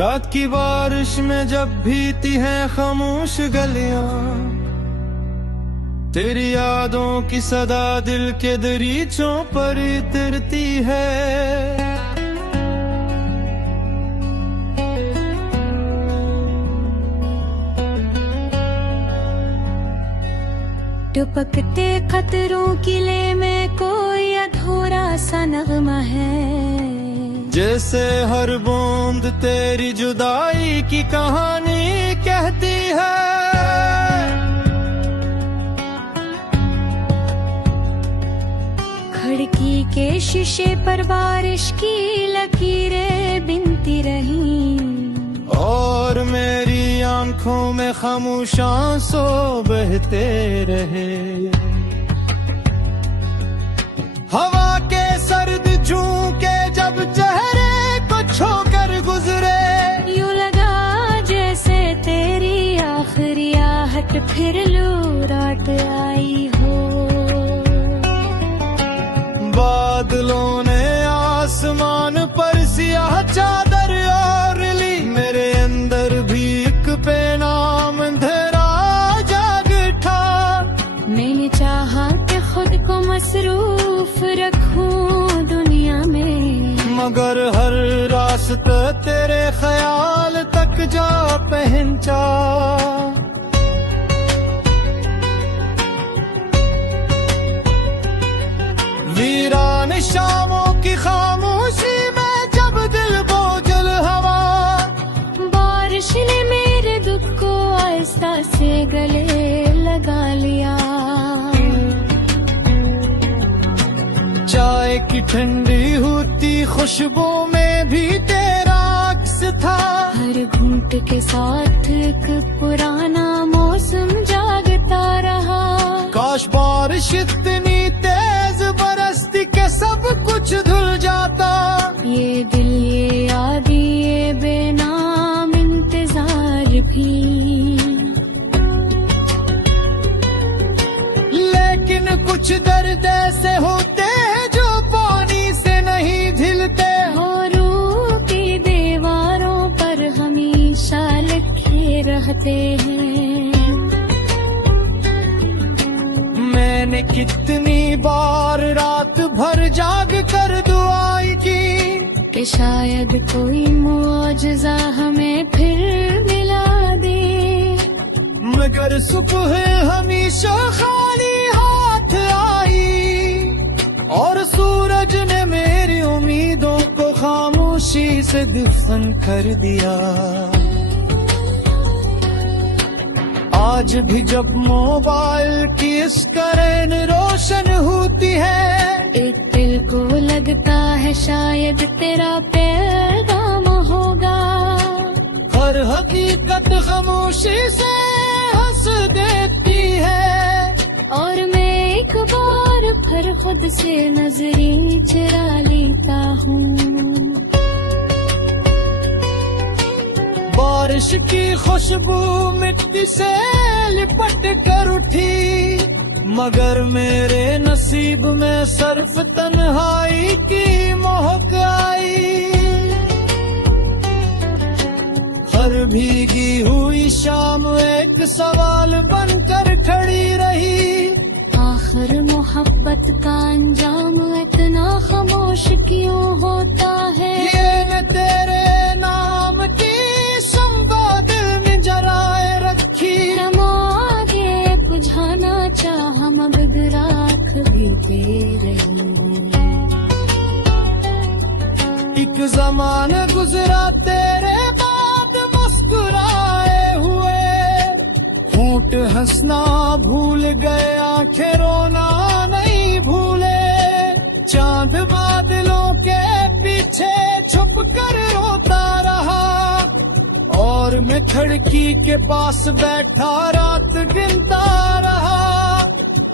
रात की बारिश में जब भीती हैं खामोश गलियां, तेरी यादों की सदा दिल के दरीचों पर तिरती है। टपकते खतरों किले में कोई अधूरा सा नगमा है, जैसे हर बूंद तेरी जुदाई की कहानी कहती है। खिड़की के शीशे पर बारिश की लकीरें बिनती रहीं, और मेरी आंखों में खामोश आंसू बहते रहे। हवा के सर्द झोंके जब चेहरे को छोकर गुजरे, यूं लगा जैसे तेरी आखिरी आहट फिर लौट आई हो। बादलों ने आसमान पर सियाह चादर ओढ़ ली, मेरे अंदर भी एक बेनाम अंधेरा जाग उठा। मैंने चाहा कि खुद को मसरूफ रखूं दुनिया में, मगर हर रास्ता तेरे ख्याल तक जा पहुंचा। वीरान शामों की खामोशी में जब दिल बोझल हवा, बारिश ने मेरे दुख को आहिस्ता से गले लगा लिया। चाय की ठंडी होती खुशबू में भी तेरा अक्स था, हर घूंट के साथ एक पुराना मौसम जागता रहा। काश बारिश इतनी तेज बरसती के सब कुछ धुल जाता। ये दिल, ये याद, ये बेनाम इंतजार भी, लेकिन कुछ दर्द ऐसे होते हैं जो पानी से नहीं धिलते, और रूह की दीवारों पर हमेशा लिखे रहते हैं। मैंने कितनी बार रात भर जाग कर दुआएं की कि शायद कोई मुआजिज़ा हमें फिर मिला दे, मगर सुबह हमेशा खाली हाथ आई, और सूरज ने मेरी उम्मीदों को खामोशी से दफन कर दिया। आज भी जब मोबाइल की स्क्रीन रोशन होती है, एक दिल को लगता है शायद तेरा पैगाम होगा। हर हकीकत खामोशी से हंस देती है, और मैं एक बार फिर खुद से नजरें चुरा लेता हूँ। बारिश की खुशबू मिट्टी से लिपट कर उठी, मगर मेरे नसीब में सिर्फ तन्हाई की महक आई। हर भीगी हुई शाम एक सवाल बनकर खड़ी रही, आखिर मोहब्बत का अंजाम इतना खामोश क्यों होता है। ये न तेरे नाम की संवाद में जराए रखी, आगे बुझाना चाह मगर राख भी दे रही। एक ज़माना गुजरा तेरे बाद मुस्कुराए हुए, होंठ हंसना भूल गए आंखें रोना नहीं भूले। चांद बादलों के पीछे छुप कर रोता रहा, और मैं खिड़की के पास बैठा रात गिनता रहा।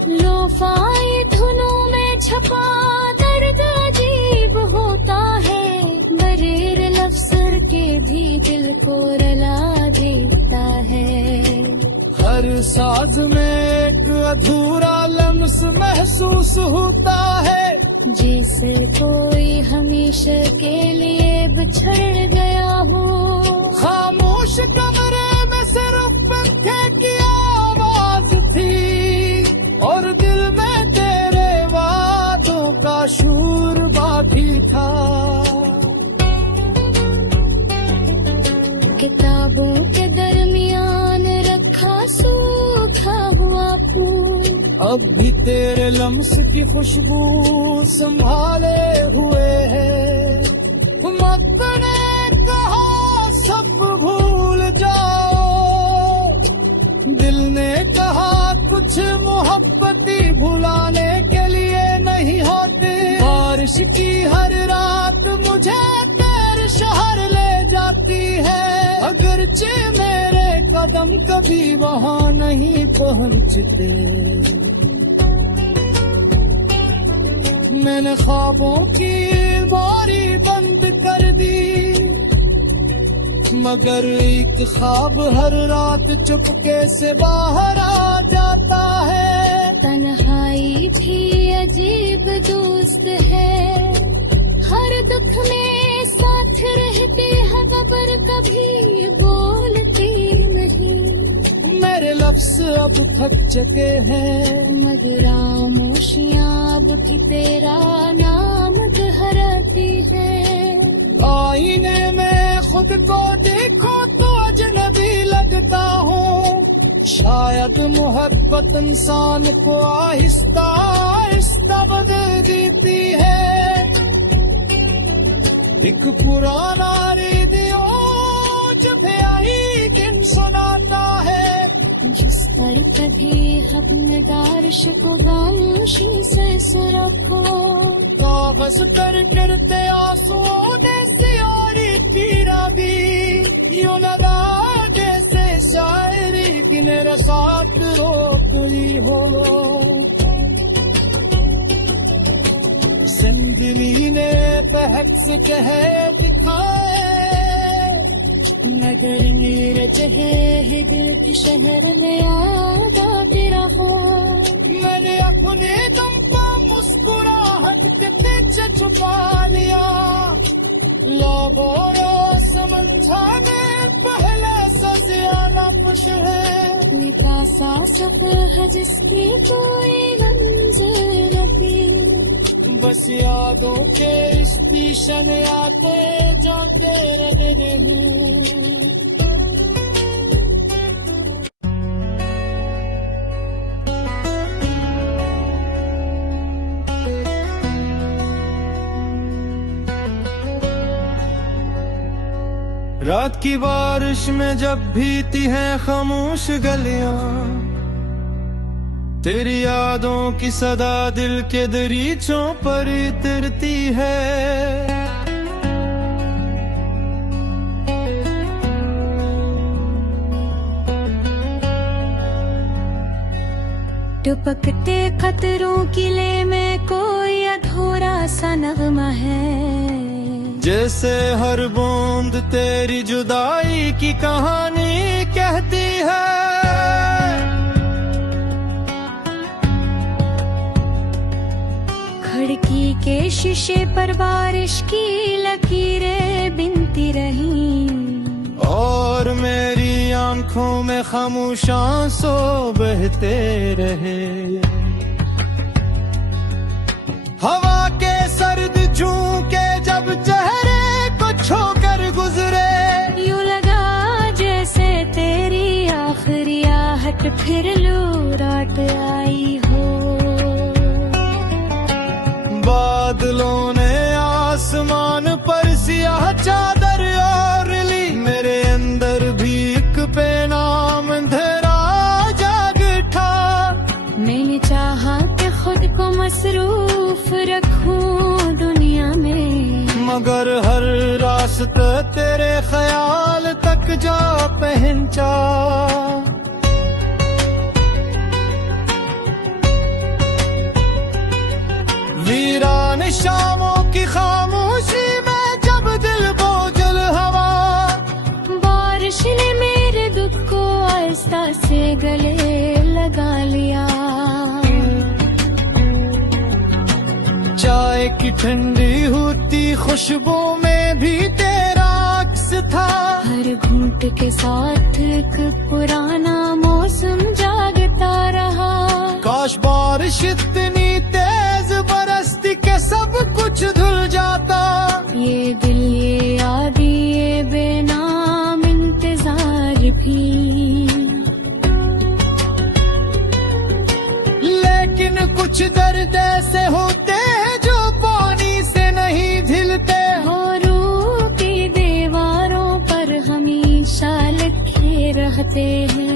लोफाई धुनों में छपा दर्द अजीब होता है, बरेर लफ्ज़र के भी दिल को रुला देता है। हर साज में एक अधूरा लम्स महसूस होता है, जिससे कोई हमेशा के लिए बिछड़ गया हो। खामोश कमरे में सिर्फ पंखे की आवाज थी और दिल में तेरे वादों का शूर बाकी था। किताबों के दरमियान रखा सूखा हुआ फूल, अब भी तेरे लम्स की खुशबू संभाले हुए है। वक्त ने कहा सब भूल जाओ, दिल ने कहा कुछ मोहब्बती भुलाने के लिए नहीं होती। बारिश की हर रात मुझे तेरे शहर ले जाती है, अगरचे मेरे कदम कभी वहाँ नहीं पहुँचते। मैंने ख्वाबों की बारी बंद कर दी, मगर एक ख्वाब हर रात चुपके से बाहर आ जाता है। तन्हाई भी अजीब दोस्त है, हर दुख में साथ रहती है खबर कभी बोलती नहीं। मेरे लफ्ज अब थक चुके हैं, मगर खामोशियां अब भी तेरा नाम दोहराती है। आईने में खुद को देखो तो अजनबी लगता हूँ, शायद मोहब्बत इंसान को आहिस्ता आहिस्ता बदल देती है। एक पुराना रेडियो जब आई किन सुनाता है, जिस पर कभी अपने दारिश को खामोशी से सुरखो। कागज पर गिरते आंसुओं जैसी और पीरा भी यूं लगा जैसे शायरी की मेरे साथ रोक रही हो। जिंदगी ने बहक से कह दिखाए, नगर मेरे चेहरे दिल के शहर में याद आते रहो। मैंने अपने दम को मुस्कुराहट के पीछे छुपा लिया, लोगों समझा में पहले से ज्यादा खुश है। कोई ऐसा सफर है जिसकी कोई मंजिल नहीं, बस यादों के स्टेशन आते जाते रहे हैं। रात की बारिश में जब भीती हैं खामोश गलियां, तेरी यादों की सदा दिल के दरीचों पर उतरती है। टपकते खतरों की ले में कोई अधूरा सा नगमा है, जैसे हर बूंद तेरी जुदाई की कहानी कहती है। खिड़की के शीशे पर बारिश की लकीरें बिनती रहीं, और मेरी आंखों में खामोश आंसू बहते रहे। हवा के सर्द झोंके जब चेहरे को छोकर गुजरे, यूं लगा जैसे तेरी आखिरी आहट फिर लौट आई हो। बादलों ने आसमान पर सियाह चादर ओढ़ ली, मेरे अंदर भी एक बेनाम अंधेरा जाग उठा। मैंने चाहा कि खुद को मसरूफ रखूं दुनिया में, मगर हर रास्ता तेरे ख्याल तक जा पहुंचा। वीरान शामों की खामोशी में जब दिल बोझल हवा, बारिश ने मेरे दुख को आहिस्ता से गले लगा लिया। चाय की ठंडी होती खुशबू में भी तेरा अक्स था। हर घूंट के साथ एक पुराना मौसम जागता रहा। काश बारिश इतनी तेज बरसती के सब कुछ धुल जाता। ये दिल ये याद ये बेनाम इंतजार भी, लेकिन कुछ दर्द ऐसे होते हैं जो पानी से नहीं धिलते। रूह की दीवारों पर हमेशा लिखे रहते हैं।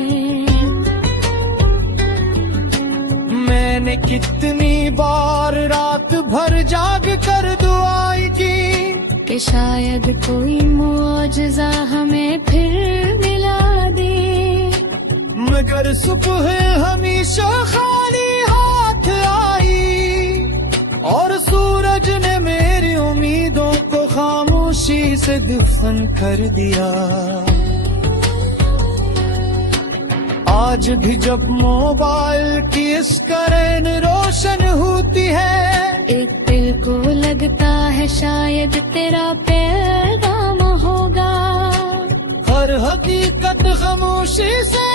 मैंने कितनी बार रात भर जाग कर दुआएं की कि शायद कोई मुआजिजा हमें फिर मिला दे। मगर सुबह हमेशा खाली हाथ आई और सूरज ने मेरी उम्मीदों को खामोशी से दफन कर दिया। आज भी जब मोबाइल की स्क्रीन रोशन होती है, एक दिल को लगता है शायद तेरा पैगाम होगा। हर हकीकत खामोशी से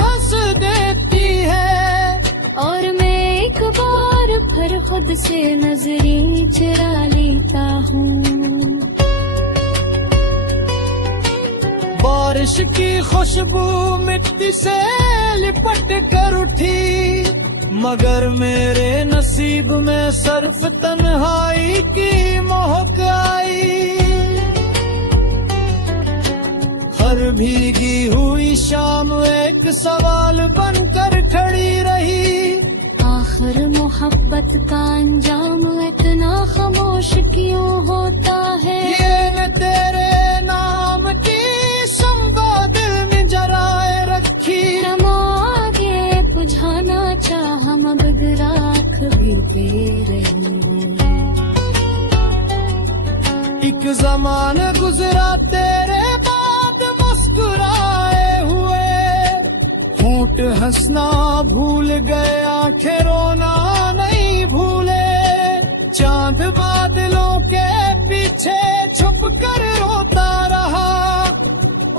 हंस देती है और मैं एक बार फिर खुद से नजरें चुरा लेता हूँ। बारिश की खुशबू मिट्टी से लिपट कर उठी, मगर मेरे नसीब में सिर्फ तन्हाई की महक आई। हर भीगी हुई शाम एक सवाल बनकर खड़ी रही। आखिर मोहब्बत का अंजाम इतना खामोश क्यों होता है? ये न तेरे नाम की शम्मा दिल में जराए रखी। आगे बुझाना चाह मगर राख भी दे रही है। एक ज़माना गुजरा तेरे बाद मुस्कुराए हुए, होंठ हंसना भूल गए आंखें रोना नहीं भूले। चांद बादलों के पीछे छुप कर रोता रहा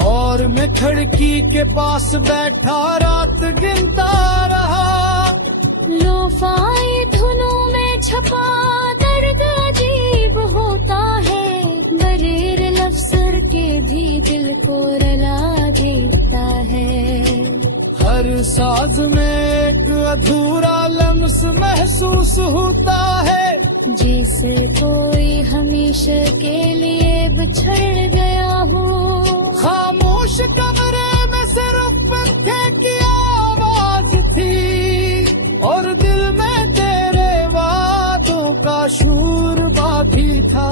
और मैं खिड़की के पास बैठा रात गिनता रहा। लोफाई धुनों में छपा दर्द अजीब होता है। बगैर लफ्ज़ के भी दिल को रुला देता है। हर साज में एक अधूरा लम्स महसूस होता है, जैसे कोई हमेशा के लिए बिछड़ गया हो। खामोश कमरे में सिर्फ पंखे की आवाज थी और दिल में तेरे वादों का शूर बाकी था।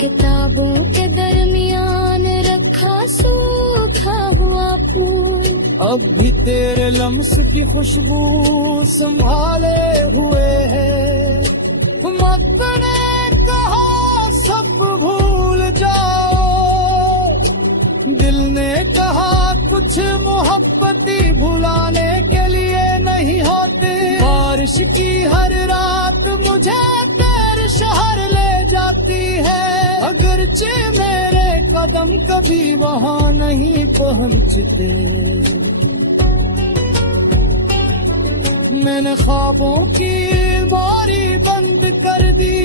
किताबों के दरमियान रखा सूखा हुआ फूल, अब भी तेरे लम्स की खुशबू संभाले हुए है। मत ने कहा सब भूल जाओ, दिल ने कहा कुछ मोहब्बती भुलाने के लिए नहीं होती। बारिश की हर रात मुझे तेरे शहर ले जाती है, अगरचे मेरे कदम कभी वहाँ नहीं पहुँचते। मैंने ख्वाबों की बारी बंद कर दी,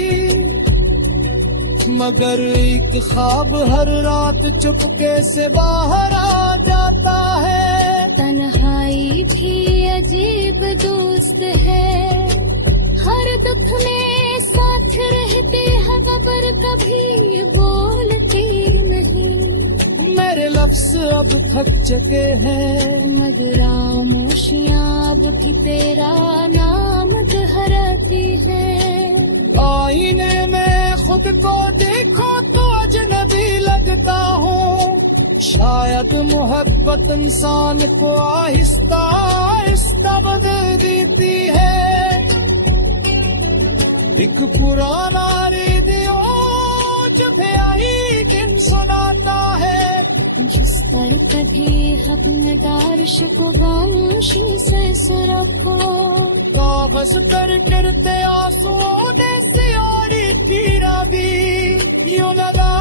मगर एक ख्वाब हर रात चुपके से बाहर आ जाता है। तन्हाई भी अजीब दोस्त है, हर दुख में साथ रहते हैं पर कभी बोलते नहीं। मेरे लफ्ज अब थक चुके हैं, मगर खामोशियाँ अब भी तेरा नाम दोहराती है। आईने में खुद को देखो तो अजनबी लगता हूँ। शायद मोहब्बत इंसान को आहिस्ता आहिस्ता बदल देती है। एक पुराना रेडियो जब आई किन सुनाता है, पर कभी हकमदार को खामोशी से सुरखो। कागज पर गिरते आंसुओं ने सियारी तीरा भी यूं लगा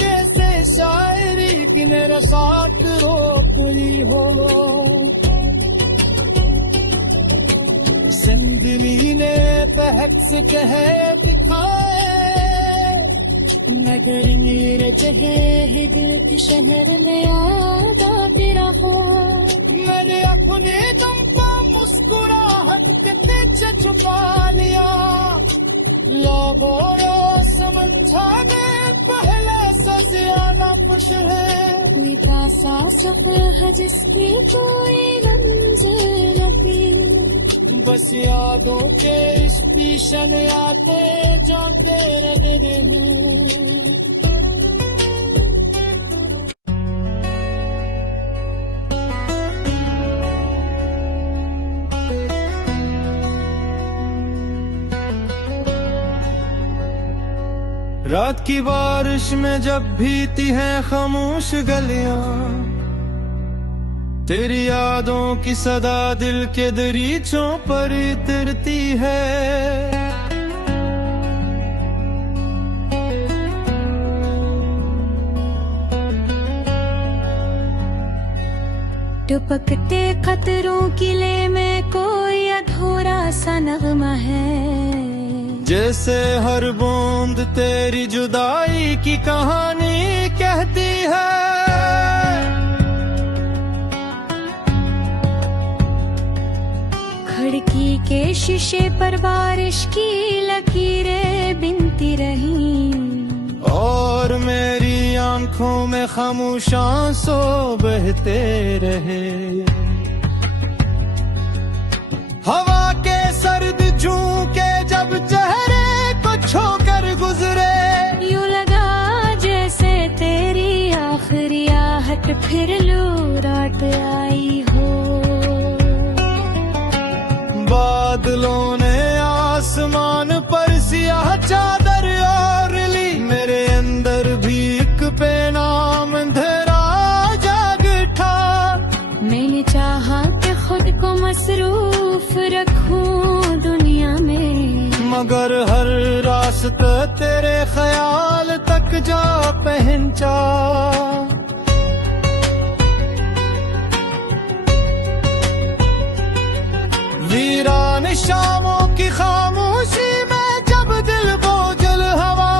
जैसे शायरी की मेरे साथ रोकली हो। जिंदगी ने बहक से कह दिखाए नगर मेरे जगह है दिल के शहर में याद आती रहो। मैंने अपने दम का मुस्कुराहट के पीछे छुपा लिया। लोगों समझा दे पहले से ज्यादा कुछ है। कोई ऐसा सफर है जिसकी कोई मंजिल नहीं। बस यादों के स्टेशन आते जाते रहे हैं। रात की बारिश में जब भीती हैं खामोश गलियां, तेरी यादों की सदा दिल के दरीचों पर उतरती है। टपकते कतरों किले में कोई अधूरा सा नगमा है। जैसे हर बूंद तेरी जुदाई की कहानी कहती है। खिड़की के शीशे पर बारिश की लकीरें बिनती रहीं और मेरी आंखों में खामोश आंसू बहते रहे। हवा के सर्द झोंके जब चेहरे को छोकर गुजरे, यूं लगा जैसे तेरी आखिरी आहट फिर लौट आई हो। बादलों ने आसमान पर सियाह चादर ओढ़ ली। मेरे अंदर भी एक बेनाम अंधेरा जाग उठा। मैंने चाहा कि खुद को मसरूफ रखूं दुनिया में, मगर हर रास्ता तेरे ख्याल तक जा पहुंचा। वीरान शामों की खामोशी में जब दिल बोझल हवा,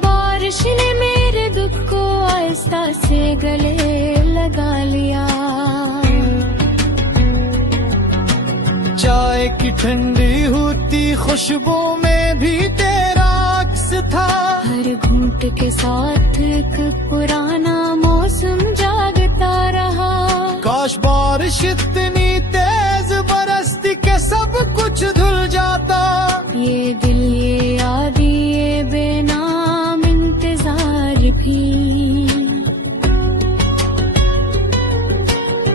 बारिश ने मेरे दुख को आहिस्ता से गले लगा लिया। चाय की ठंडी होती खुशबू में भी तेरा अक्स था। हर घूंट के साथ एक पुराना मौसम जागता रहा। काश बारिश इतनी तेज बरसती के सब कुछ धुल जाता। ये दिल ये याद ये बेनाम इंतजार भी,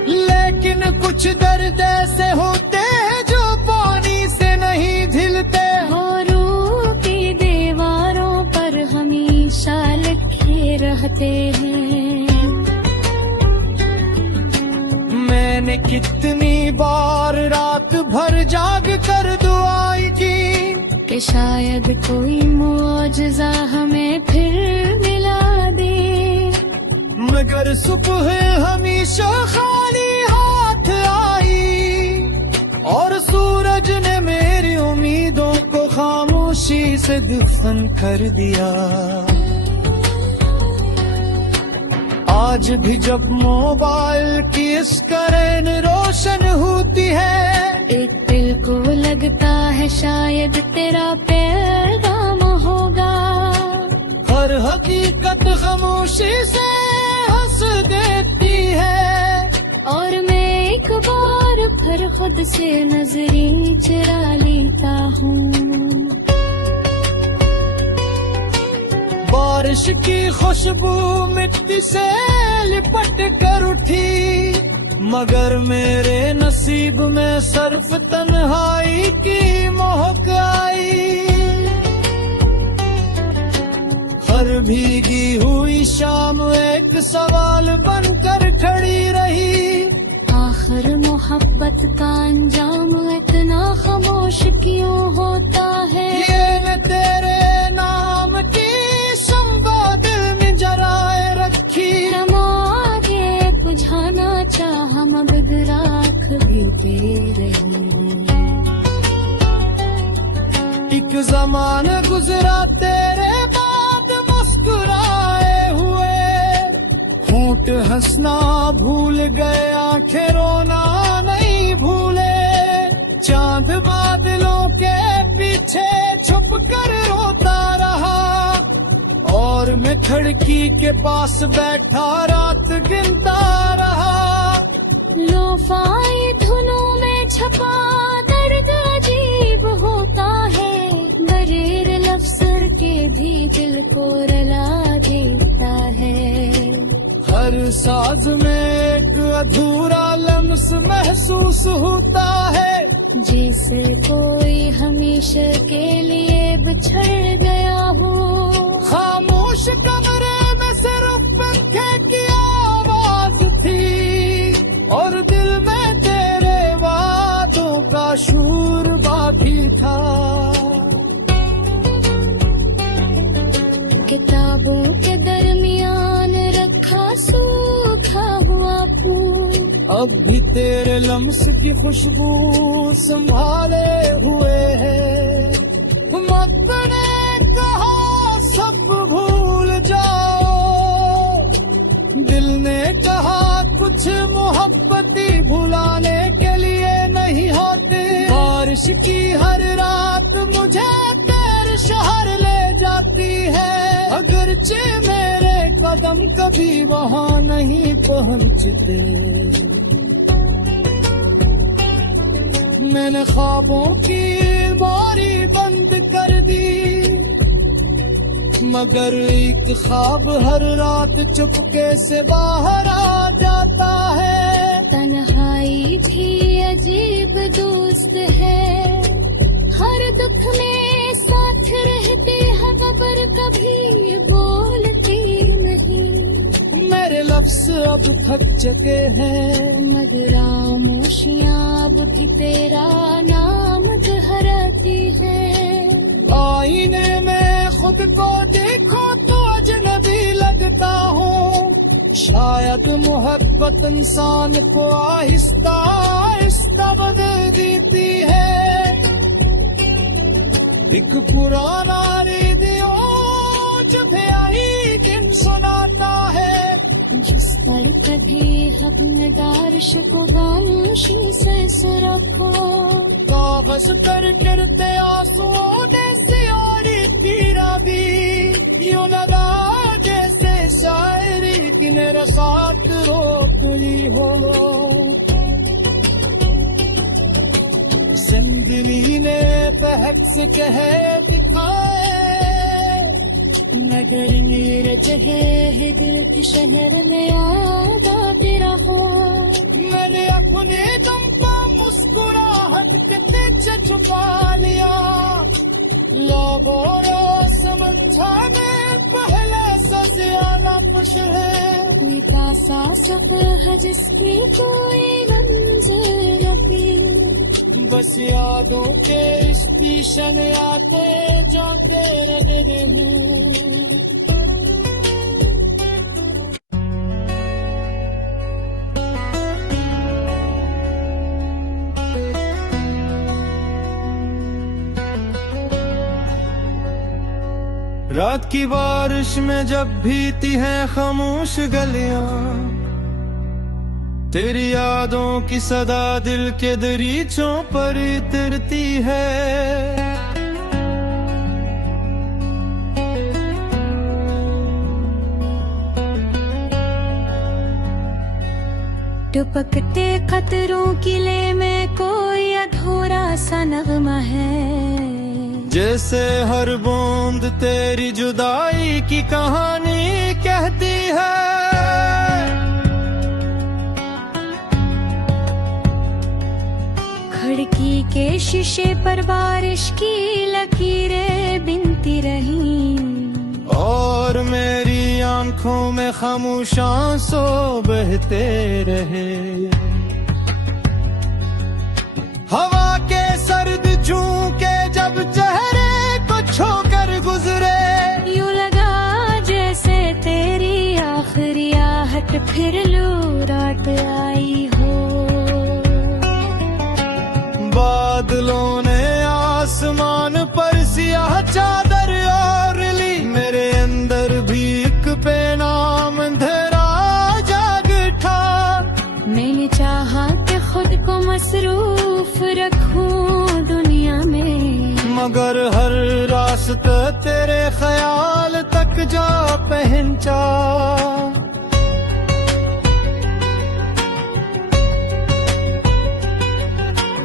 लेकिन कुछ दर्द ऐसे होते हैं जो पानी से नहीं धिलते। होरों की दीवारों पर हमेशा लिखे रहते हैं। मैंने कितनी बार रात भर जाग कर दुआई की कि शायद कोई मुआजिज़ा हमें फिर मिला दे, मगर सुबह हमेशा खाली हाथ आई और सूरज ने मेरी उम्मीदों को खामोशी से दफन कर दिया। आज भी जब मोबाइल की स्क्रीन रोशन होती है, एक दिल को लगता है शायद तेरा पैगाम होगा। हर हकीकत खामोशी से हंस देती है और मैं एक बार फिर खुद से नजरें चुरा लेता हूँ। बारिश की खुशबू मिट्टी से लिपट कर उठी, मगर मेरे नसीब में सिर्फ तन्हाई की महक आई। हर भीगी हुई शाम एक सवाल बनकर खड़ी रही। आखिर मोहब्बत का अंजाम इतना खामोश क्यों होता है? ये मैं तेरे नाम की शम्बा दिल में जराए रखी। नमागे बुझाना चाह मगर राख भी तेरे हैं। एक ज़माना गुजरा तेरे बाद मुस्कुराए हुए, होंठ हंसना भूल गए आंखें रोना नहीं भूले। चांद बादलों के पीछे छुप कर रोता रहा और मैं खिड़की के पास बैठा रात गिनता रहा। लोफाई धुनों में छपा दर्द अजीब होता है, बरेर लफ्ज़र के भी दिल को रुला देता है। हर साज में एक अधूरा लम्स महसूस होता है, जैसे कोई हमेशा के लिए बिछड़ गया हो। खामोश कमरे में सिर्फ पंखे की आवाज थी और दिल में तेरे वादों का शूर बाकी था। किताबों के दरमियान रखा सूखा हुआ फूल, अब भी तेरे लम्स की खुशबू संभाले हुए है। मत ने कहा सब भूल जाओ, दिल ने कहा कुछ मोहब्बती भुलाने के लिए नहीं होती। बारिश की हर रात मुझे तेरे शहर ले जाती है, अगरचे मेरे कदम कभी वहाँ नहीं पहुँचते। मैंने ख्वाबों की बारी बंद कर दी, मगर एक ख्वाब हर रात चुपके से बाहर आ जाता है। तन्हाई भी अजीब दोस्त है, हर दुख में साथ रहते हैं मगर कभी बोलते नहीं। मेरे लफ्ज़ अब थक चुके हैं, मगर खामोशियाँ अब भी तेरा नाम दोहराती है। आईने में खुद को देखो तो अजनबी लगता हूँ, शायद मोहब्बत इंसान को आहिस्ता आहिस्ता बदल देती है। एक पुराना रेडियो जब आई दिन सुनाता है, जिस पर कभी अपने दारिश को खामोशी से रखो। कागज पर गिरते आंसुओं जैसे और तीरा भी यूं लगा जैसे शायरी की मेरे साथ रोती हो। जिंदगी ने बहक से कह दिखाए, नगर मेरे जगह है दिल के शहर में याद आते रहो। मैंने अपने दम को मुस्कुराहट के पीछे छुपा लिया, लोगों ने समझा मैं पहले से ज्यादा खुश है। कोई सा सफर है जिसकी कोई मंजिल नहीं, बस यादों के स्टेशन आते जाते रहे हैं। रात की बारिश में जब भीती हैं खामोश गलियां, तेरी यादों की सदा दिल के दरीचों पर उतरती है। टपकते कतरों की ले में कोई अधूरा सा नगमा है, जैसे हर बूंद तेरी जुदाई की कहानी कहती है। खिड़की के शीशे पर बारिश की लकीरें बिनती रहीं, और मेरी आंखों में खामोश आंसू बहते रहे। हवा के सर्द झोंके जब चेहरे को छोकर गुजरे, यूं लगा जैसे तेरी आखिरी आहट फिर लौट आई हो। बादलों ने आसमान पर सियाह चादर ओढ़ ली, मेरे अंदर भी एक बेनाम अंधेरा जाग उठा। मैंने चाहा कि खुद को मसरूफ रखूं दुनिया में, मगर हर रास्ता तेरे ख्याल तक जा पहुंचा।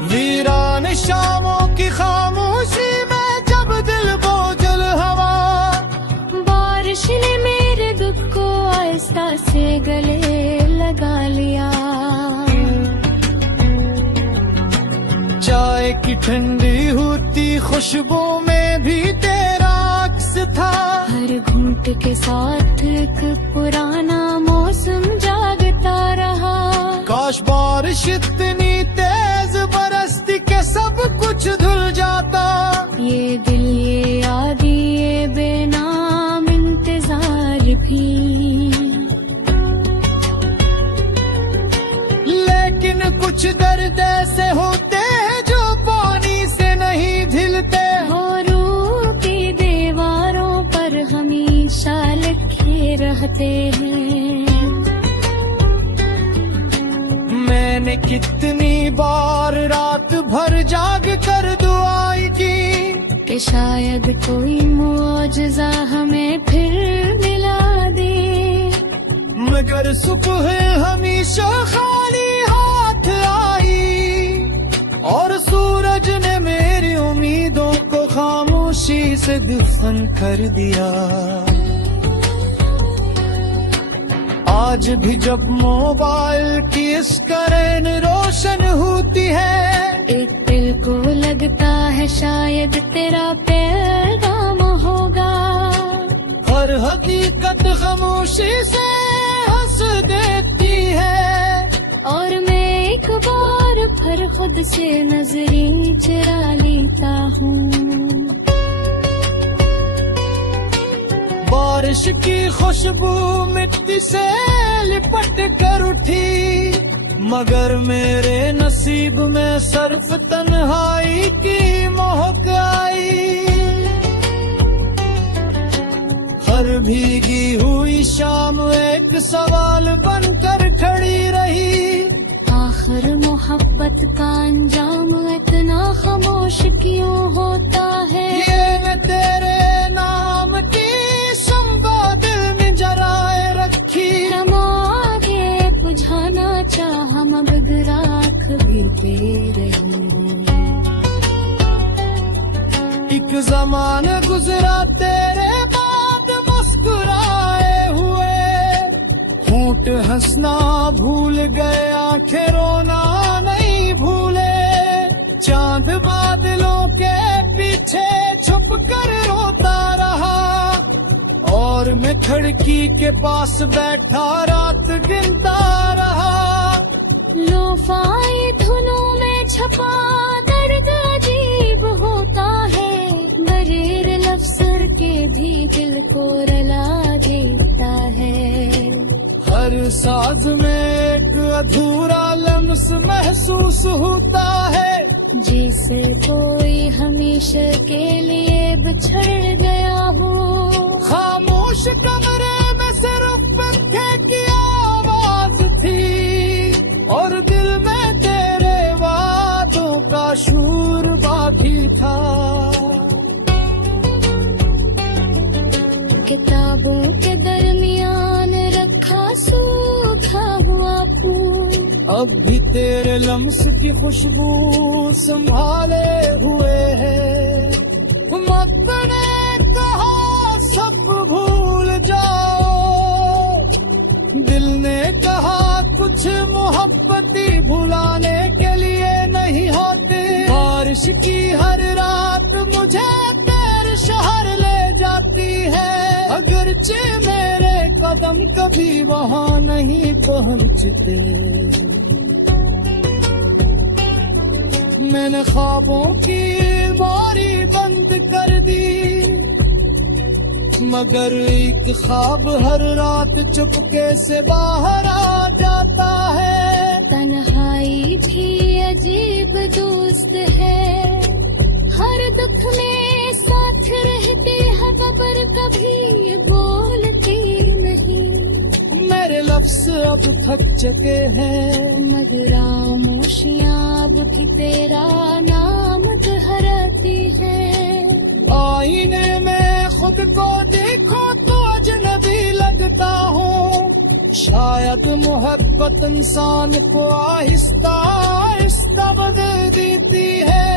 वीरान शामों की खामोशी में जब दिल बोझल हवा, बारिश ने मेरे दुख को आहिस्ता से गले लगा लिया। चाय की ठंडी होती खुशबू में भी तेरा अक्स था। हर घूंट के साथ एक पुराना मौसम जागता रहा। काश बारिश इतनी तेज बरसती के सब कुछ धुल जाता। ये दिल ये याद ये बेनाम इंतजार भी, लेकिन कुछ दर्द ऐसे होते हैं जो पानी से नहीं धिलते। रूह की दीवारों पर हमेशा लिखे रहते हैं। मैंने कितनी बार रात भर जाग कर दुआएं की कि शायद कोई मुआजिजा हमें फिर मिला दे, मगर सुबह हमेशा खाली हाथ आई और सूरज ने मेरी उम्मीदों को खामोशी से दफन कर दिया। आज भी जब मोबाइल की स्क्रीन रोशन होती है, एक दिल को लगता है शायद तेरा पैगाम होगा। हर हकीकत खामोशी से हंस देती है और मैं एक बार फिर खुद से नजरें चुरा लेता हूँ। बारिश की खुशबू मिट्टी से लिपट कर उठी, मगर मेरे नसीब में सिर्फ तन्हाई की महक आई। हर भीगी हुई शाम एक सवाल बनकर खड़ी रही। आखिर मोहब्बत का अंजाम इतना खामोश क्यों होता है? ये मैं तेरे नाम की शम्बा दिल में जराए रखी, आगे बुझाना चाह मगर राख भी दे रही हूँ। एक ज़माना गुजरा तेरे बाद मुस्कुराए हुए, होंठ हंसना भूल गए आंखें रोना नहीं भूले। चांद बादलों के पीछे छुप कर रोता रहा और मैं खिड़की के पास बैठा रात गिनता रहा। लोफाई धुनों में छपा दर्द अजीब होता है, बरीर लफ्ज़र के भी दिल को रुला देता है। हर साज में एक अधूरा लम्स महसूस होता है, जिसे कोई हमेशा के लिए बिछड़ गया हो। खामोश कमरे में सिर्फ पंखे की आवाज थी और दिल में तेरे वादों का शूर बाकी था। किताबों के दरमियान रखा सूखा हुआ फूल, अब भी तेरे लम्स की खुशबू संभाले हुए है। मत ने कहा सब भूल जाओ, दिल ने कहा कुछ मोहब्बती भुलाने के लिए नहीं होती। बारिश की हर रात मुझे तेरे शहर ले जाती है, सच्चे मेरे कदम कभी वहां नहीं पहुंचते। मैंने ख्वाबों की बारी बंद कर दी, मगर एक ख्वाब हर रात चुपके से बाहर आ जाता है। तन्हाई भी अजीब दोस्त है, हर दुख में साथ रहते हैं पर कभी बोलते नहीं। मेरे लफ्ज अब थक चुके हैं, मगर खामोशियां अब भी तेरा नाम दोहराती है। आईने में खुद को देखो तो अजनबी लगता हूँ। शायद मोहब्बत इंसान को आहिस्ता आहिस्ता बदल देती है।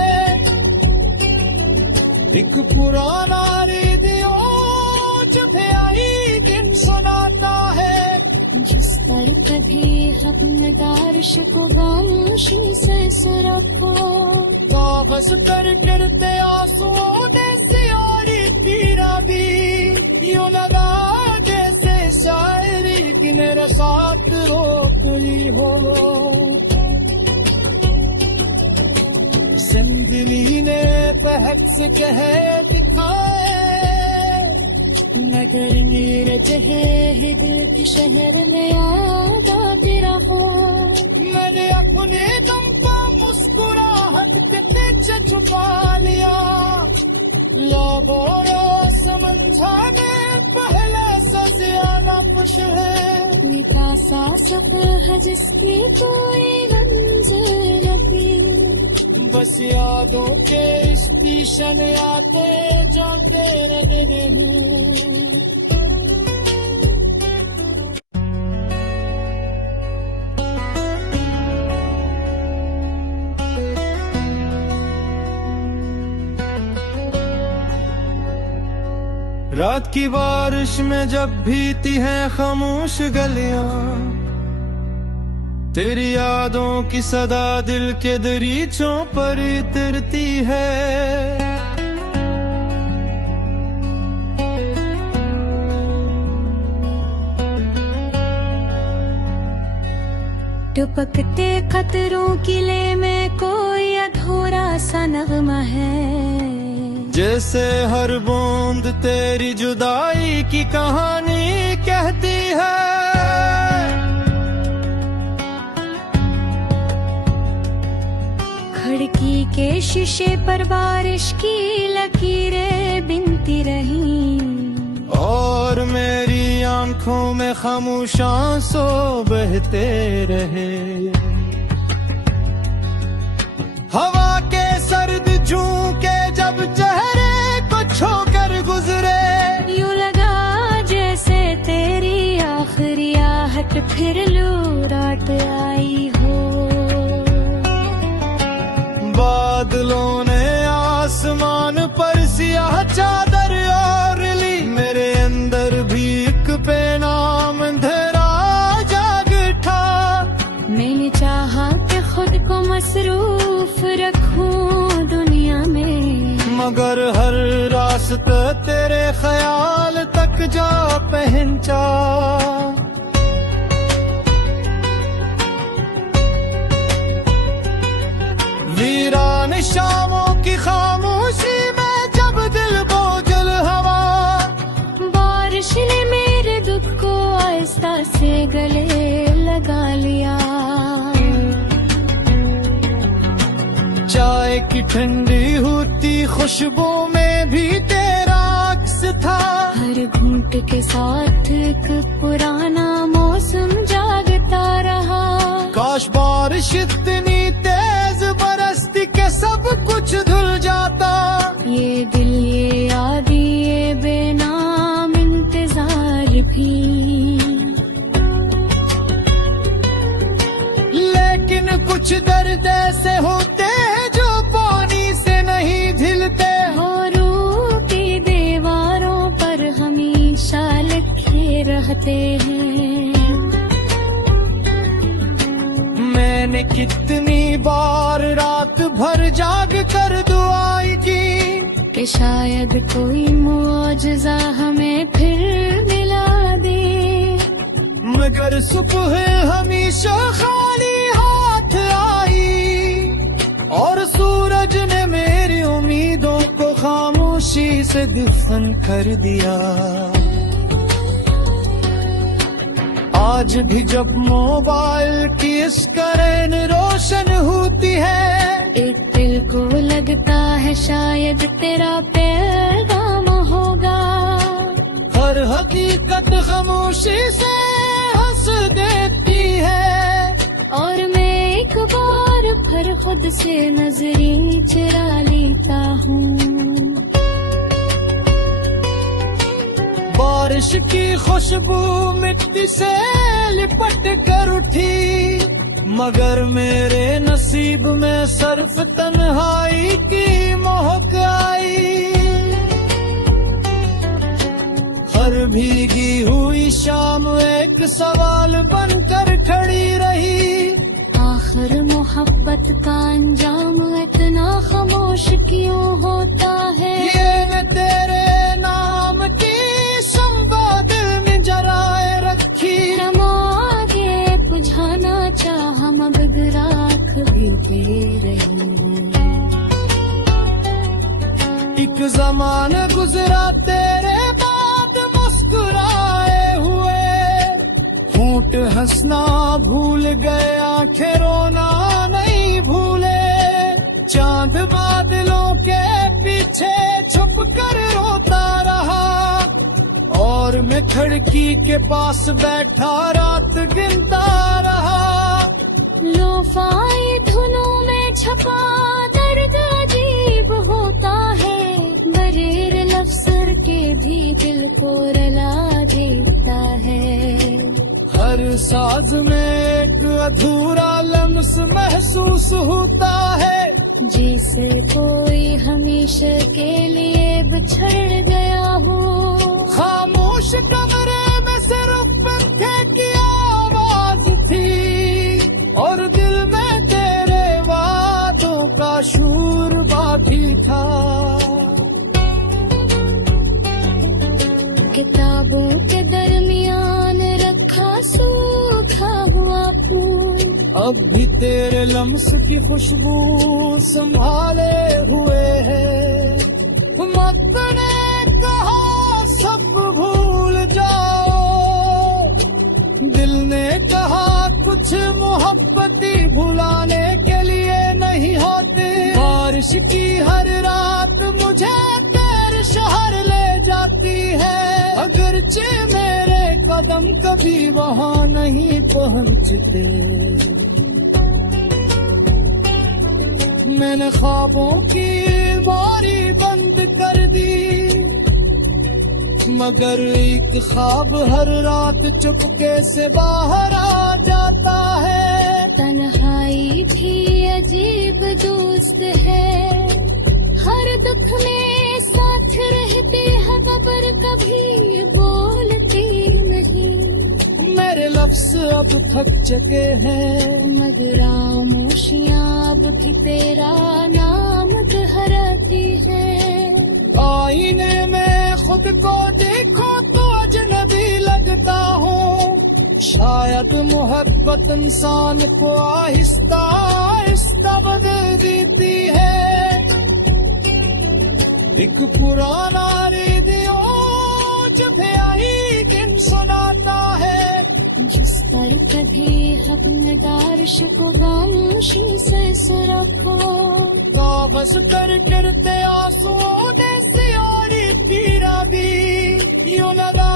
एक पुराना रेडियो जब आई दिन सुनाता है, जिस पर कभी अपने दारिश को खामोशी से रखो। कागज पर गिरते आंसुओं से और गिरा भी यूं लगा जैसे शायरी की मेरे साथ रोती हो। जिंदगी ने बहस कह दिखाए, मगर मेरे चेहरे दिल के शहर में याद आते रहो। मैंने अपने दम का मुस्कुराहट के पीछे छुपा लिया। लोगों ने समझा मैं पहले से ज्यादा खुश है। कोई ऐसा सफर है जिसकी कोई मंजिल नहीं, बस यादों के स्टेशन आते जाते रहे हैं। रात की बारिश में जब भीती हैं खामोश गलियां, तेरी यादों की सदा दिल के दरीचों पर उतरती है। टपकते कतरों किले में कोई अधूरा सा नगमा है। जैसे हर बूंद तेरी जुदाई की कहानी कहती है। खिड़की के शीशे पर बारिश की लकीरें बिनती रहीं, और मेरी आंखों में खामोश आंसू बहते रहे। हवा के सर्द झोंके जब चेहरे को छोकर गुजरे, यूं लगा जैसे तेरी आखिरी आहट फिर लौट आई हो। बादलों ने आसमान पर सियाह चादर ओढ़ ली, मेरे अंदर भी एक बेनाम अंधेरा जाग उठा। मैंने चाहा कि खुद को मसरूफ रखूं दुनिया में, मगर हर रास्ता तेरे ख्याल तक जा पहुंचा। वीरान शामों की खामोशी में जब दिल बोझल हवा, बारिश ने मेरे दुख को आहिस्ता से गले लगा लिया। चाय की ठंडी होती खुशबू में भी तेरा अक्स था। हर घूंट के साथ एक पुराना मौसम जागता रहा। काश बारिश इतनी तेज बरसती के सब कुछ धुल जाता। ये दिल ये याद ये बेनाम इंतजार भी, लेकिन कुछ दर्द ऐसे होते हैं जो पानी से नहीं ढिलते। होरों की दीवारों पर हमेशा लिखे रहते हैं। मैंने कितनी बार रात भर जाग कर दुआएं की, कि शायद कोई मुआजिजा हमें फिर मिला दे। मगर सुबह हमेशा खाली हाथ आई और सूरज ने मेरी उम्मीदों को खामोशी से दफन कर दिया। आज भी जब मोबाइल की स्क्रीन रोशन होती है, एक दिल को लगता है शायद तेरा पैगाम होगा। हर हकीकत खामोशी से हंस देती है और मैं एक बार फिर खुद से नजरें चुरा लेता हूँ। बारिश की खुशबू मिट्टी से लिपट कर उठी, मगर मेरे नसीब में सिर्फ तन्हाई की महक आई। हर भीगी हुई शाम एक सवाल बनकर खड़ी रही, आखिर मोहब्बत का अंजाम इतना खामोश क्यों होता है। ये मैं तेरे नाम की शम्मा दिल में जराए रखी, आगे बुझाना चाहा मगर राख भी दे रही है। एक ज़माना गुजरा तेरे बाद मुस्कुराए हुए, होंठ हंसना भूल गए आंखें रोना नहीं भूले। चांद बादलों के पीछे छुप कर रोता रहा और मैं खिड़की के पास बैठा रात गिनता रहा। लोफाई धुनों में छपा दर्द अजीब होता है, बगैर लफ्ज़ के भी दिल को रुला देता है। हर साज में एक अधूरा लम्स महसूस होता है, जिसे कोई हमेशा के लिए बिछड़ गया हो। खामोश कमरे में सिर्फ पंखे की आवाज थी और दिल में तेरे वादों का शूर बाकी था। किताबों के दरमियान रखा सूखा हुआ फूल, अब भी तेरे लम्स की खुशबू संभाले हुए है। मत ने कहा सब भूल जाओ, दिल ने कहा कुछ मोहब्बती भुलाने के लिए नहीं होती। बारिश की हर रात मुझे तेरे शहर ले जाती है, अगरचे मेरे कदम कभी वहाँ नहीं पहुँचते। मैंने ख्वाबों की बारी बंद कर दी, मगर एक ख्वाब हर रात चुपके से बाहर आ जाता है। तन्हाई भी अजीब दोस्त है, हर दुख में साथ रहते हैं मगर कभी बोलती नहीं। मेरे लफ्ज अब थक चुके हैं, मगर खामोशियाँ अब भी तेरा नाम दोहराती है। आईने में खुद को देखो तो अजनबी लगता हूँ, शायद मोहब्बत इंसान को आहिस्ता आहिस्ता बदल देती है। एक पुराना रेडियो जब आई दिन सुनाता है, जिस पर कभी हक नगारिश को खामोशी से रखो। कागज कर गिरते आंसुओं जैसे और पीरा भी यूं लगा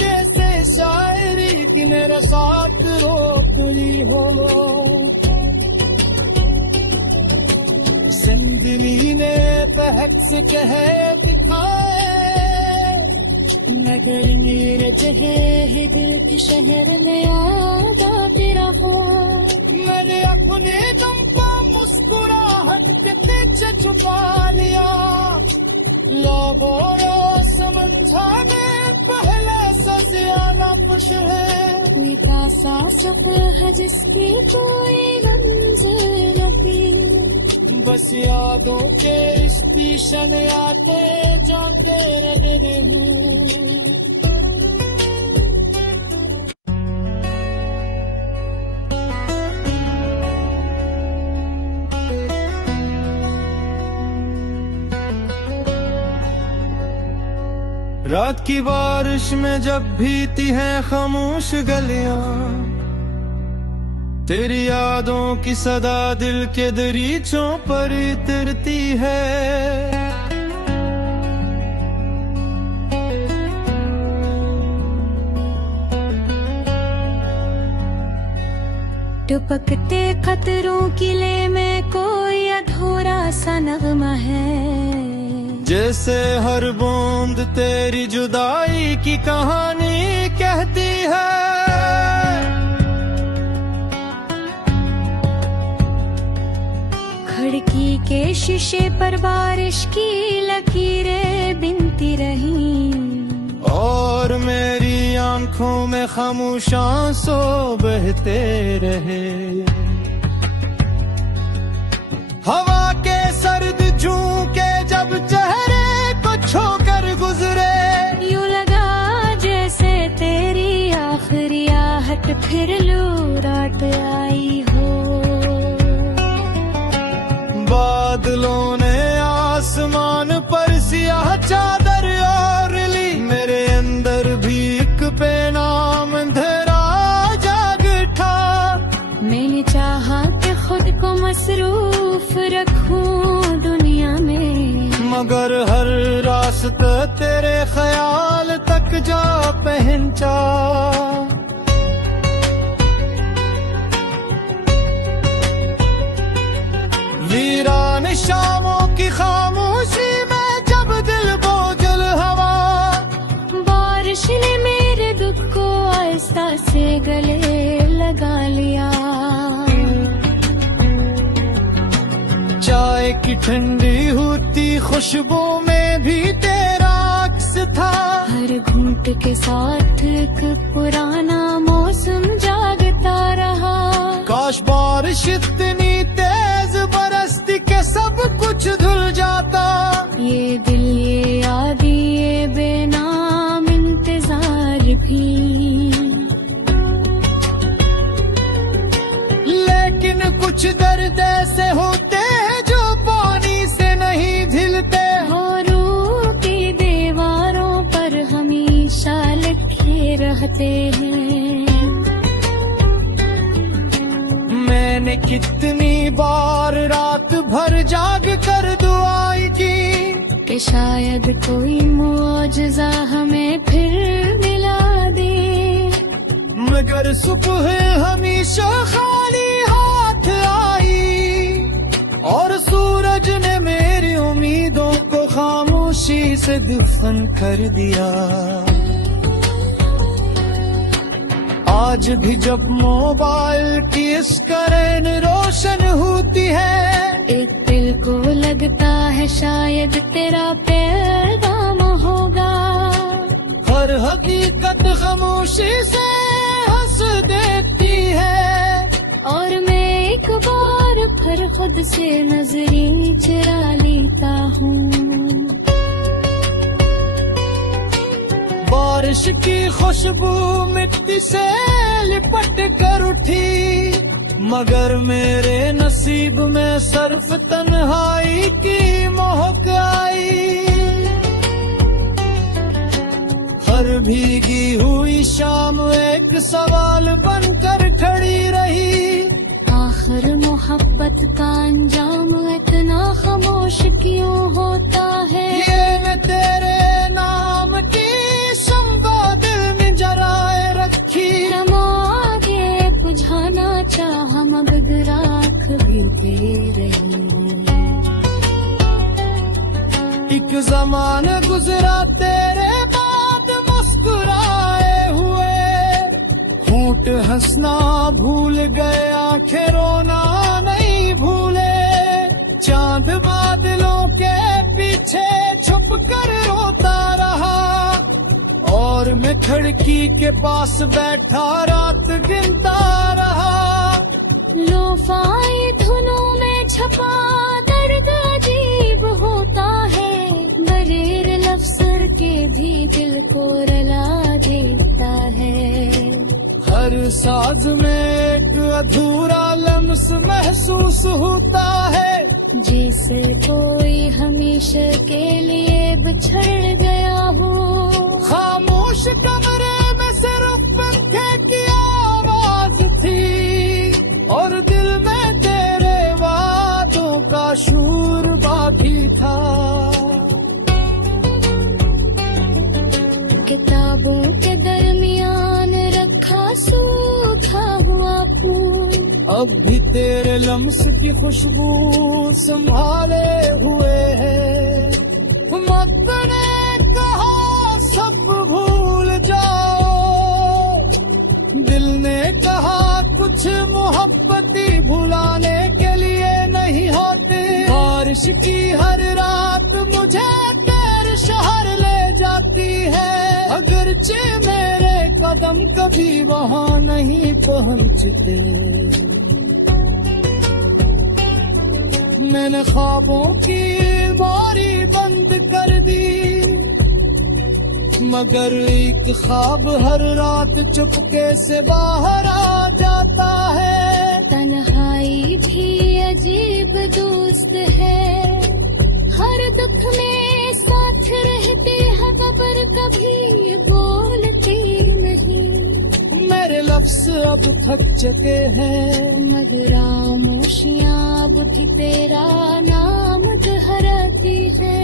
जैसे शायरी की मेरे साथ रोती हो। जिंदगी ने बहक से कह दिखाए, मगर मेरे जगह दिल के शहर में याद आती रहो। मैंने अपने दम का मुस्कुराहट के पीछे छुपा लिया, लोगों ने समझा दे पहले से ज्यादा खुश है। मीठा सा सफर है जिसकी कोई मंजिल नहीं, बस यादों के स्टेशन आते जाते रहे हैं। रात की बारिश में जब भीती हैं खामोश गलियां, तेरी यादों की सदा दिल के दरीचों पर उतरती है। टपकते खतरों की ले में कोई अधूरा सा नगमा है, जैसे हर बूंद तेरी जुदाई की कहानी कहती है। खिड़की के शीशे पर बारिश की लकीरें बिनती रहीं, और मेरी आंखों में खामोश आंसू बहते रहे। हवा के सर्द झोंके जब चेहरे को छोकर गुजरे, यूं लगा जैसे तेरी आखिरी आहट फिर लौट आई हो। बादलों ने आसमान पर सियाह चादर ओढ़ ली, मेरे अंदर भी एक बेनाम अंधेरा जाग उठा। मैंने चाहा कि खुद को मसरूफ रखूं दुनिया में, मगर हर रास्ता तेरे ख्याल तक जा पहुंचा। वीरान शामों की खामोशी में जब दिल बोझल हवा, बारिश ने मेरे दुख को आहिस्ता से गले लगा लिया। चाय की ठंडी होती खुशबू में भी तेरा अक्स था, हर घूंट के साथ एक पुराना मौसम जागता रहा। काश बारिश इतनी तेज बरसती के सब कुछ धुल जाता। ये दिल ये याद ये बेनाम इंतजार भी, लेकिन कुछ दर्द ऐसे होते हैं जो पानी से नहीं धिलते, रूह की दीवारों पर हमेशा लिखे रहते हैं। मैंने कितनी बार रात भर जाग कर दुआएं की कि शायद कोई मुआजिज़ा हमें फिर मिला दे, मगर सुबह हमेशा खाली हाथ आई, और सूरज ने मेरी उम्मीदों को खामोशी से दफन कर दिया। आज भी जब मोबाइल की स्क्रीन रोशन होती है, एक दिल को लगता है शायद तेरा पैगाम होगा। हर हकीकत खामोशी से हंस देती है, और मैं एक बार फिर खुद से नजरें चुरा लेता हूँ। बारिश की खुशबू मिट्टी से लिपट कर उठी, मगर मेरे नसीब में सिर्फ तन्हाई की महक आई। हर भीगी हुई शाम एक सवाल बनकर खड़ी रही, आखिर मोहब्बत का अंजाम इतना खामोश क्यों होता है। ये मैं तेरे नाम की शम्मा दिल में जराए रखी, नमागे बुझाना चाह मगर राख भी दे रही। एक ज़माना गुजरा तेरे बाद मुस्कुराए हुए, होंठ हंसना भूल गए आंखें रोना नहीं भूले। चांद बादलों के पीछे छुप कर रोता रहा, और मैं खिड़की के पास बैठा रात गिनता रहा। लोफाई धुनों में छपा दिल को रुला देता है। हर साज में एक अधूरा लम्स महसूस होता है, जैसे कोई हमेशा के लिए बिछड़ गया हो। खामोश कमरे में सिर्फ पंखे की आवाज थी, और दिल में तेरे वादों का शूर बाकी था। किताबों के दरमियान रखा सूखा हुआ फूल, अब भी तेरे लम्स की खुशबू संभाले हुए है। मत ने कहा सब भूल जाओ, दिल ने कहा कुछ मोहब्बती भुलाने के लिए नहीं होती। बारिश की हर रात मुझे तेरे शहर ले जाती है, अगरचे मेरे कदम कभी वहाँ नहीं पहुँचते। मैंने ख्वाबों की बारी बंद कर दी, मगर एक ख्वाब हर रात चुपके से बाहर आ जाता है। तन्हाई भी अजीब दोस्त है, हर दुख में साथ रहती है खबर कभी बोलती नहीं। मेरे लफ्ज अब थक चुके हैं, मगर आमोशियां अब भी तेरा नाम दोहराती है।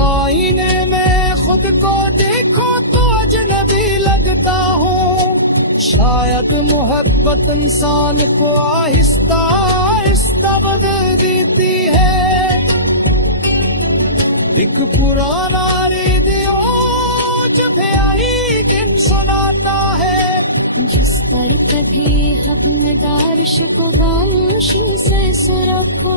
आईने में खुद को देखो तो अजनबी लगता हूँ, शायद मोहब्बत इंसान को आहिस्ता आहिस्ता बदल देती है। एक पुराना रेडियो जब आई गिन सुनाता है, जिस पर कभी हमने दारिश को खामोशी से सुरखो।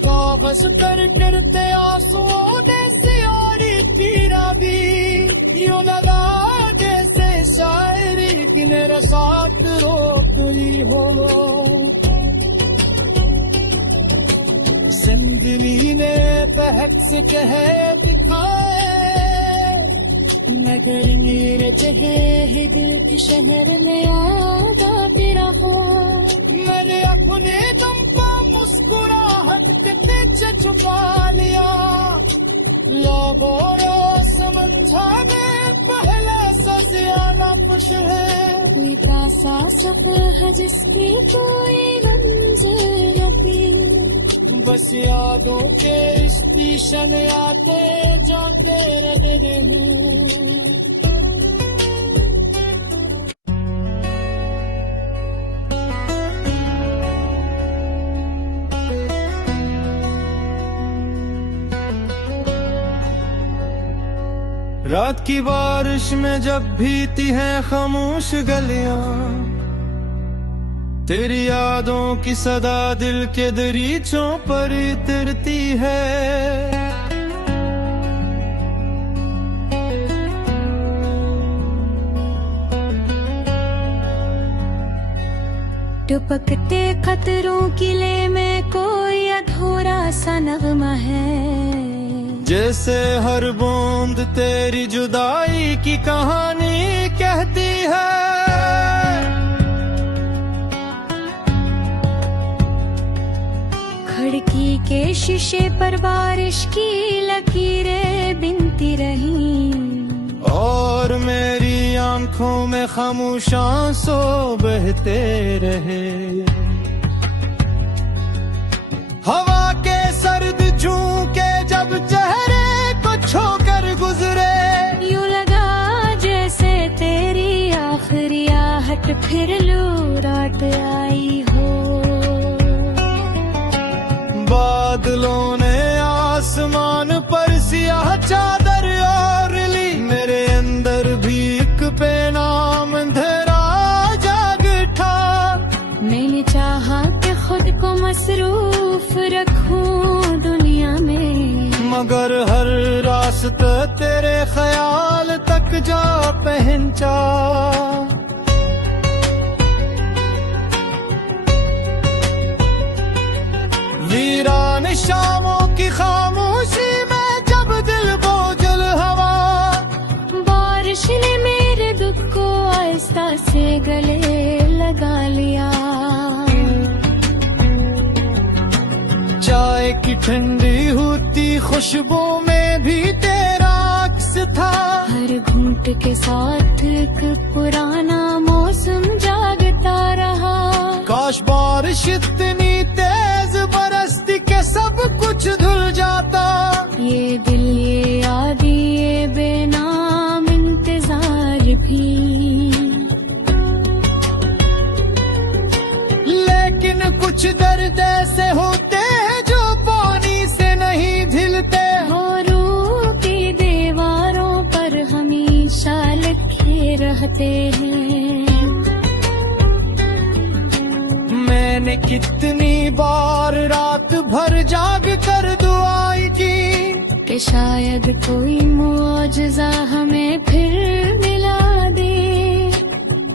कागज पर गिरते आंसुओं जैसी और तीरा भी यूं लगा जैसे शायरी की मेरा साथ रोकती हो। जिंदगी ने बहक से कह दिखाए, मगर मेरे जगह है दिल के शहर में याद आते रहो। मैंने अपने दम का मुस्कुराहट के पीछे छुपा लिया, लोगों ने समझा मैं पहले से ज्यादा खुश है। कोई ऐसा सफर है जिसकी कोई मंजिल नहीं, बस यादों के स्टेशन आते जाते रहे हैं। रात की बारिश में जब भीती हैं खामोश गलियां, तेरी यादों की सदा दिल के दरीचों पर उतरती है। टपकते खतरों किले में कोई अधूरा सा नगमा है, जैसे हर बूंद तेरी जुदाई की कहानी कहती है। खिड़की के शीशे पर बारिश की लकीरें बिनती रहीं, और मेरी आंखों में खामोश आंसू बहते रहे। हवा के सर्द झोंके जब चेहरे को छोकर गुजरे, यूं लगा जैसे तेरी आखिरी आहट फिर लौट आई हो। बादलों ने आसमान पर सियाह चादर ओढ़ ली, मेरे अंदर भी एक बेनाम अंधेरा जाग उठा। मैंने चाहा कि खुद को मसरूफ रखूं दुनिया में, मगर हर रास्ता तेरे ख्याल तक जा पहुंचा। वीरान शामों की खामोशी में जब दिल बोझल हवा, की ठंडी होती खुशबू में भी तेरा अक्स था। हर घूंट के साथ एक पुराना मौसम जागता रहा। काश बारिश इतनी तेज बरसती के सब कुछ धुल जाता। ये दिल ये याद ये बेनाम इंतजार भी, लेकिन कुछ दर्द ऐसे होते हैं जो पानी से नहीं ढिलते। रूह की दीवारों पर हमेशा लिखे रहते हैं। मैंने कितनी बार रात भर जाग कर दुआई की कि शायद कोई मुआजिजा हमें फिर मिला दे।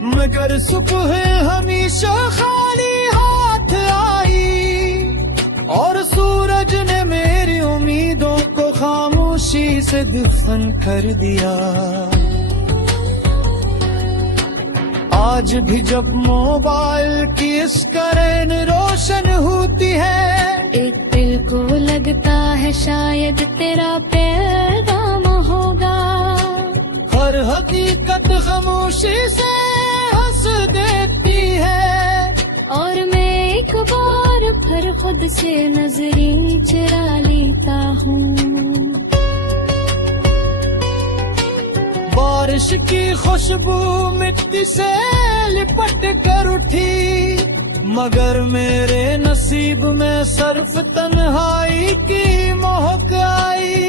मगर सुबह हमेशा खाली हाथ आई और सूरज ने मेरी उम्मीदों को खामोशी से दफन कर दिया। आज भी जब मोबाइल की स्क्रीन रोशन होती है, एक दिल को लगता है शायद तेरा पैगाम होगा। हर हकीकत खामोशी से हंस देती है और मैं एक बार फिर खुद से नजरें चुरा लेता हूँ। बारिश की खुशबू मिट्टी से लिपट कर उठी, मगर मेरे नसीब में सिर्फ तन्हाई की महक आई।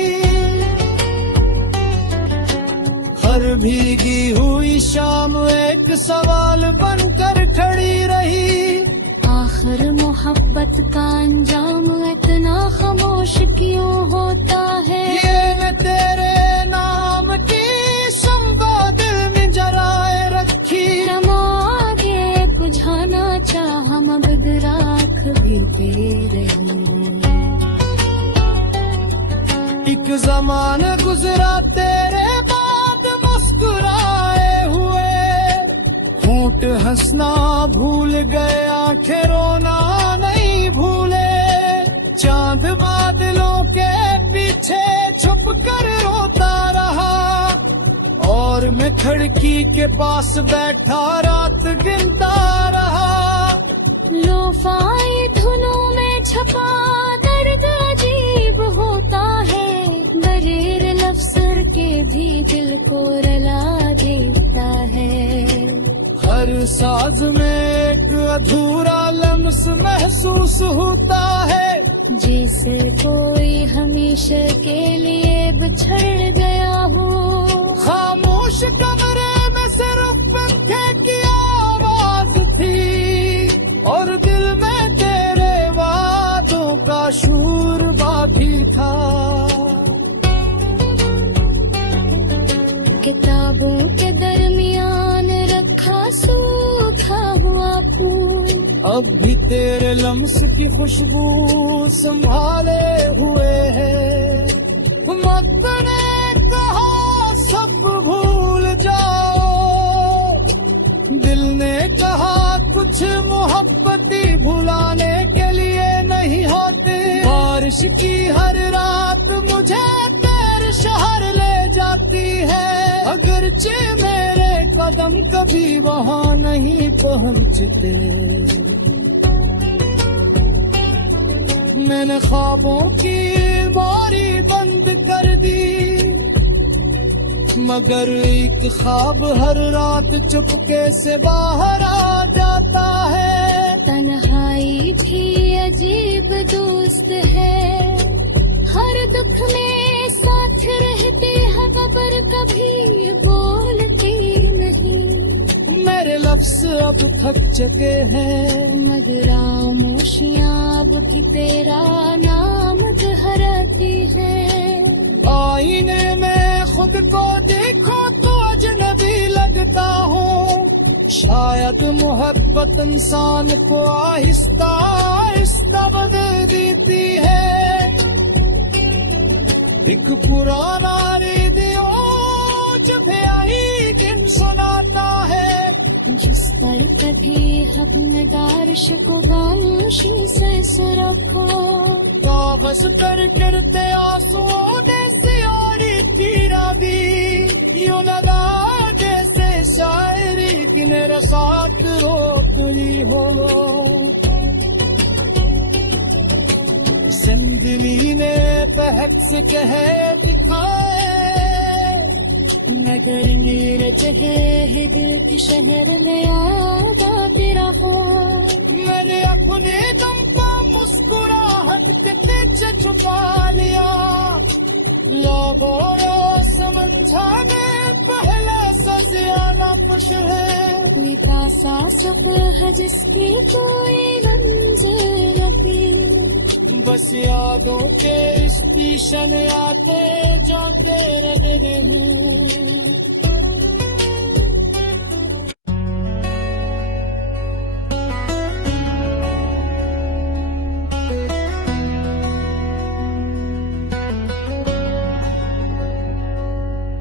हर भीगी हुई शाम एक सवाल बनकर खड़ी रही। आखिर मोहब्बत का अंजाम इतना खामोश क्यों होता है? ये न तेरे नाम की शम्मा दिल में जराए रखी। आगे बुझाना चाहा मगर राख भी दे रही। एक ज़माना गुजरा तेरे बाद मुस्कुराए हुए, होंठ हंसना भूल गए आंखें रोना नहीं भूले। चांद बादलों के पीछे छुप कर रोता रहा और मैं खिड़की के पास बैठा रात गिनता रहा। लोफाई धुनों में छपा दर्द अजीब होता है। बगैर लफ्ज़ के भी दिल को रुला देता है। हर साज में एक अधूरा लम्स महसूस होता है, जैसे कोई हमेशा के लिए बिछड़ गया हो। खामोश कमरे में सिर्फ पंखे की आवाज थी और दिल में तेरे वादों का शूर बाकी था। किताबों के दरमियान रखा सूखा हुआ फूल, अब भी तेरे लम्स की खुशबू संभाले हुए है। मत ने कहा सब भूल जाओ, दिल ने कहा कुछ मोहब्बती भुलाने के लिए नहीं होती। बारिश की हर रात मुझे तेरे शहर ले जाती है, अगरचे मेरे कदम कभी वहाँ नहीं पहुँचते। मैंने ख्वाबों की बारी बंद कर दी, मगर एक ख्वाब हर रात चुपके से बाहर आ जाता है। तन्हाई भी अजीब दोस्त है, हर दुख में साथ रहती है पर कभी बोलती नहीं। मेरे लफ्ज अब थक चुके हैं, मगर खामोशियाँ अब भी तेरा नाम दोहराती है। आईने में खुद को देखो तो अजनबी लगता हूँ। शायद मोहब्बत इंसान को आहिस्ता आहिस्ता बदल देती है। एक पुराना रेडियो जब आई गिन सुनाता है, जिस पर कभी हक में दारिश को खामोशी से रखो। कागज पर गिरते आंसुओं ने सियारी चीरा दी, यूं लगा जैसे शायरी की मेरे साथ रोती हो। जिंदगी ने बहक से कह दिखाए, नगर नीरज है दिल की शहर में याद आती रहो। मैंने अपने दम का मुस्कुराहट के पीछे छुपा लिया, लोगों ने समझा ने पहले से ज्यादा कुछ है। मीठा सा सफर है जिसकी कोई मंजिल नहीं, बस यादों के स्टेशन आते जाते रहे हैं।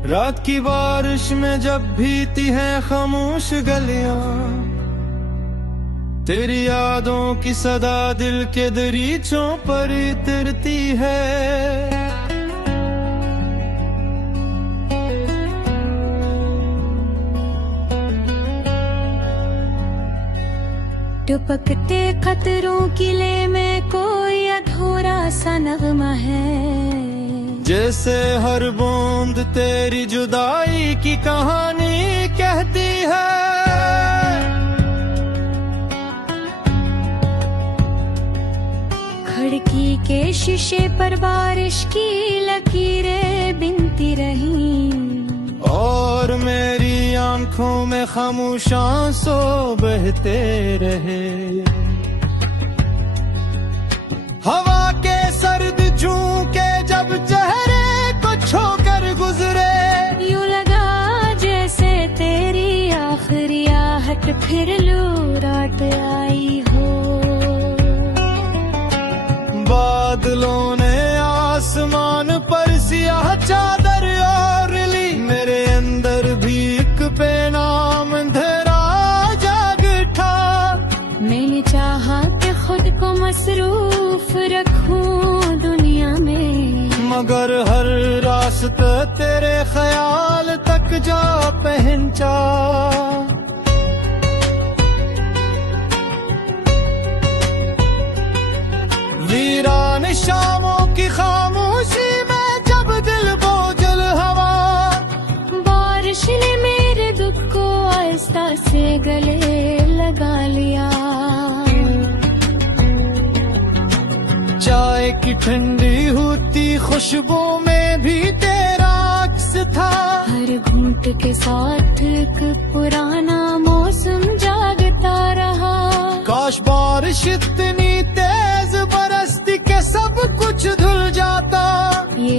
रात की बारिश में जब भीती हैं खामोश गलियां, तेरी यादों की सदा दिल के दरीचों पर उतरती है। टपकते खतरों किले में कोई अधूरा सा नगमा है, जैसे हर बूंद तेरी जुदाई की कहानी कहती है। खिड़की के शीशे पर बारिश की लकीरें बिनती रहीं, और मेरी आंखों में खामोश आंसू बहते रहे। हवा के सर्द झोंके जब चेहरे को छोकर गुजरे, यूं लगा जैसे तेरी आखिरी आहट फिर लौट आई हो। बादलों ने आसमान पर सियाह चादर ओढ़ ली, मेरे अंदर भी एक बेनाम अंधेरा जाग उठा। मैंने चाहा कि खुद को मसरूफ रखूं दुनिया में, मगर हर रास्ता तेरे ख्याल तक जा पहुंचा। वीरान शामों की खामोशी में जब दिल बोझल हवा, बारिश ने मेरे दुख को आहिस्ता से गले लगा लिया। चाय की ठंडी होती खुशबू में भी तेरा अक्स था, हर घूंट के साथ एक पुराना मौसम जागता रहा। काश बारिश इतनी तेज बरसती के सब कुछ धुल जाता। ये